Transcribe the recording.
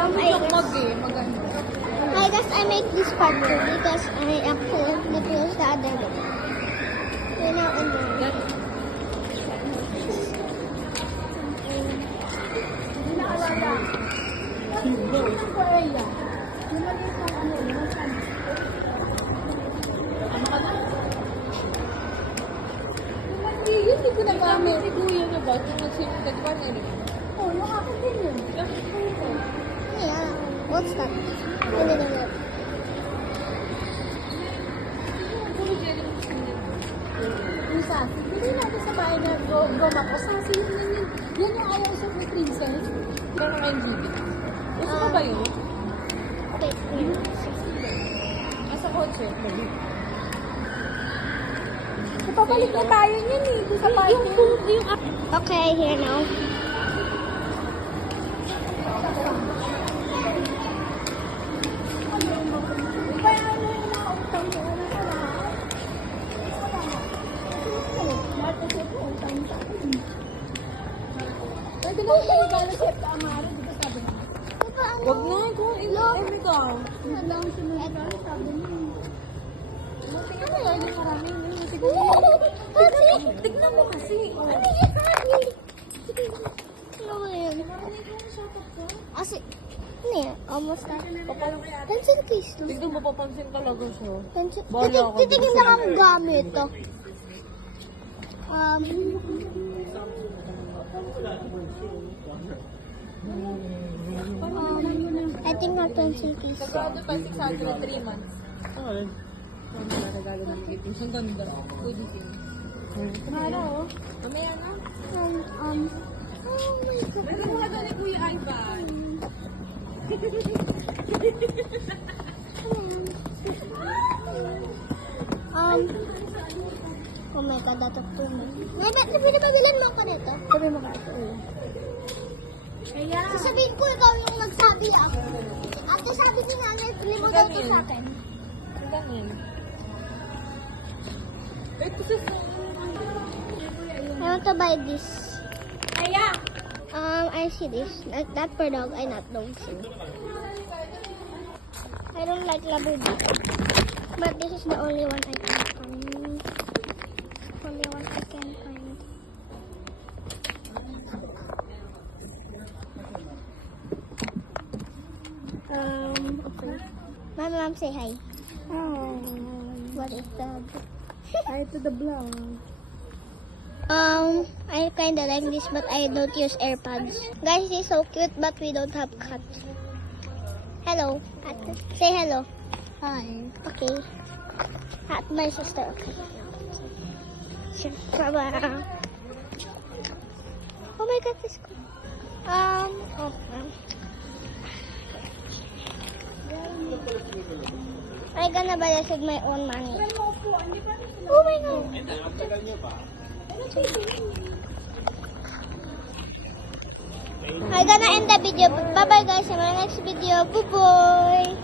I guess I make this part too because I accidentally closed the other door. You know, and then... Hindi ko nagamit. Kuya na ba? Kung nag-simple ka na rin. Oh, yung akin din yun. Yeah. What's that? No. Yung sassy. Hindi natin sa bahay na goma ko. Sassy yun yun. Yan yung ayaw sa princess. Pero kayong Judy. Gusto ko ba yun? Wait. Nasa kotse. Napapalik na tayo niyan eh. Sa party. Okay, here now. Wag na, kung ilo-eme ka. Tignan mo kasi. Kasi, ano yan? Almost na. Pencil case to. Tignan mo, papansin talaga siya. Pencil. Bahala ako. Titigin na kang gamit to. I think not pencil case. Nagkado pa 603 months. Oo. Regalo ng kitchen. Ang ganda. Pwede din. Ano? Mamaya na. Oh my God. Pwede mo na ni Kuya Ivan. Oh my God, dapat to me. Pinapabilan mo ako nito. Sabi mo ka ito. Sasabihin ko ikaw yung nagsabi ako. At sabi ni nanay, pili mo daw ito sa akin. Ang gamin. I want to buy this. Aya! I see this. That for dog, I not don't see. I don't like Labubu. But this is the only one I can find. Only one I can find. Okay. Mom, say hi. What is that? Hi to the vlog. I kinda like this, but I don't use AirPods. Guys, this is so cute, but we don't have cat. Hello. Say hello. Hi. Okay. At my sister. Okay. Bye-bye. Oh my God, this cool. I'm gonna buy this with my own money. Oh my God. I'm gonna end the video. Bye-bye guys. In my next video. Bye-bye.